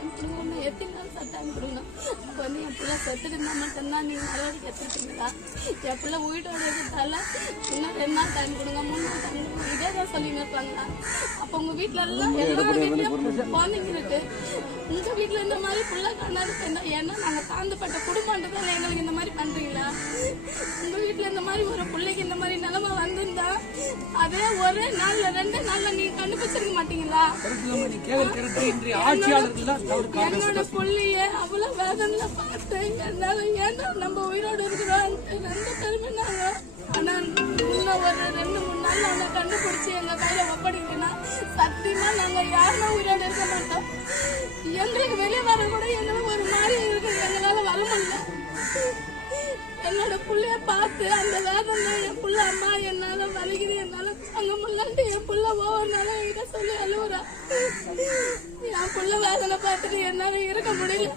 Time கொடுங்க, இன்னும் எத்தனை நாள் டைம் கொடுங்க. அப்போ வந்து என் பிள்ளை செத்துட்டு இருந்தால் மட்டும்தான் நீங்கள் நடவடிக்கை எடுத்துருக்கீங்களா? என் பிள்ளை உயிரோடு இருக்கிறதால இன்னும் 2 நாள் டைம் கொடுங்க, 3 நாள் டைம் கொடுங்க, இதே தான் சொல்லின்னு இருப்பாங்களா? அப்போ உங்கள் வீட்டில் எல்லாம் எல்லா வீட்லையும் குழந்தைங்க இருக்கு. உங்கள் வீட்டில் இந்த மாதிரி பிள்ளை காணாது ஏன்னா நாங்கள் தாழ்ந்துப்பட்ட குடும்பம்ன்றதால எங்களுக்கு இந்த மாதிரி பண்ணுறீங்களா? உங்கள் வீட்டில் இந்த மாதிரி ஒரு பிள்ளைக்கு இந்த மாதிரி நிலைமை வந்திருந்தா அதே ஒரே நாள்ல 2 நாள்ல நீங்க கண்டுபிடிச்சிருக்க மாட்டீங்களா? என்னோட புள்ளிய அவ்வளவு வேதனையில பார்த்தேன். என்னால ஏன்னா நம்ம உயிரோடு இருக்கிறோம் 2 பேருமே நாங்க. ஆனா இன்னும் ஒரு 2-3 நாள் நாங்க கண்டுபிடிச்சு எங்க கையில ஒப்படைக்கணும்னா சத்தியமா நாங்க யாருமே உயிரோடு இருக்க மாட்டோம். எங்களுக்கு வெளியே வர கூட எங்களுக்கு ஒரு மாதிரி இருக்கு, எங்களால வர முடியல. என்னோட புள்ளைய பார்த்து அந்த வேதனை என் புள்ள அம்மா என்னால வலிக்குது, என்னால அங்க முன்னாடி என் புள்ள ஒவ்வொரு நாளும் என்கிட்ட சொல்லி அழுவுறா. என் புள்ள வேதனை பார்த்துட்டு என்னால இருக்க முடியல.